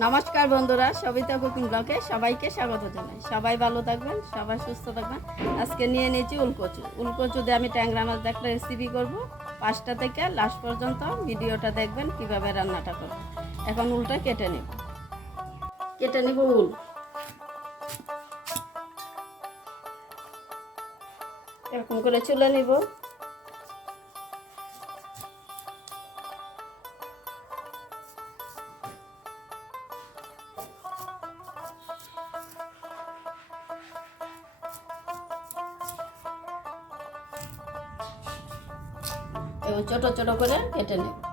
নমস্কার বন্ধুরা, সবিতা কুকিং ব্লকে সবাইকে স্বাগত জানাই। সবাই ভালো থাকবেন, সবাই সুস্থ থাকবেন। আজকে নিয়ে নিয়েছি উলকচু। উলকচু দিয়ে আমি ট্যাংরা মাছ একটা রেসিপি করব। পাঁচটা থেকে লাস্ট পর্যন্ত ভিডিওটা দেখবেন, কীভাবে রান্নাটা করব। এখন উলটা কেটে নেব। কেটে নেব উল। এরকম করে চুলে নিব। ছোট ছোট করে কেটে নেব।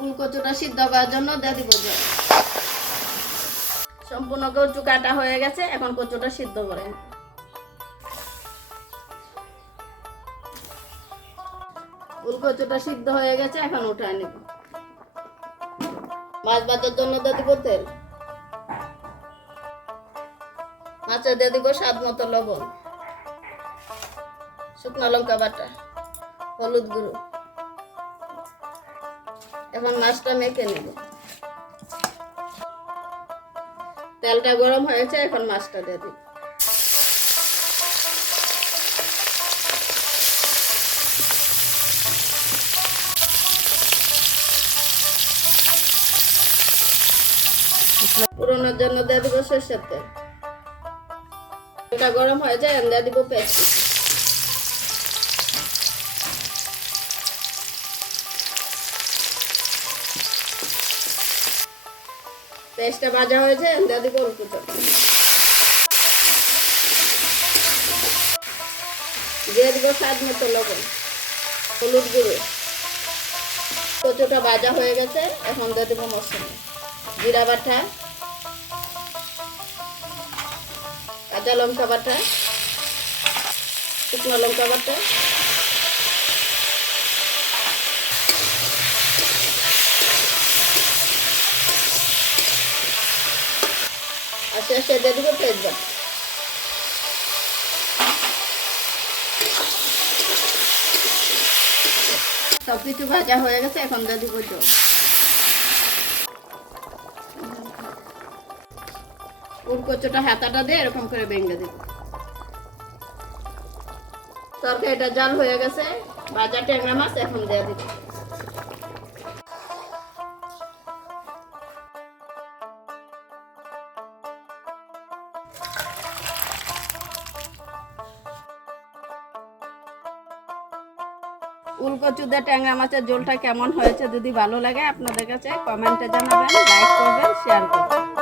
ফুলকচুটা সিদ্ধ করার জন্য দিয়ে দিব সম্পূর্ণ কচু কাটা হয়ে গেছে, এখন কচুটা সিদ্ধ করে। নিব। ফুলকচুটা সিদ্ধ হয়ে গেছে, এখন উঠায় নিব। মাছ ভাজার জন্য দিয়ে দিব তেল। মাছে দিয়ে দিব স্বাদ মতো লবণ। শুকনো লঙ্কা বাটা, হলুদ গুঁড়ো। এখন মাছটা মেখে নেব। তেলটা গরম হয়েছে, এখন মাছটা দিয়ে দিই। পুরোনোর জন্য দিয়ে দিব সর্ষের তেল। তেলটা গরম হয়ে যায় দিয়ে দিব পেঁয়াজ পেঁয়াজটা ভাজা হয়েছে দিয়ে দিব কুচো দিয়ে দিব স্বাদ মতো লবণ, হলুদ গুঁড়ো। কচুটা ভাজা হয়ে গেছে, এখন দিয়ে দিব মশলা জিরা বাটা, কাঁচা লঙ্কা বাটা, শুকনো লঙ্কা বাটা। আর শেষে দিয়ে দিব তেজপাতা সব ভাজা হয়ে গেছে, এখন দিয়ে দিব জল। উড়কচুটা হাতাটা দিয়ে এরকম করে ভেঙে দিব। তরকারিটা জাল হয়ে গেছে, ভাজা ট্যাংরা মাছ এখন দিয়ে দিব। উলকচু দিয়ে ট্যাংরা মাছের ঝোলটা কেমন হয়েছে যদি ভালো লাগে আপনাদের কাছে কমেন্টে জানাবেন, লাইক করবেন শেয়ার করবেন।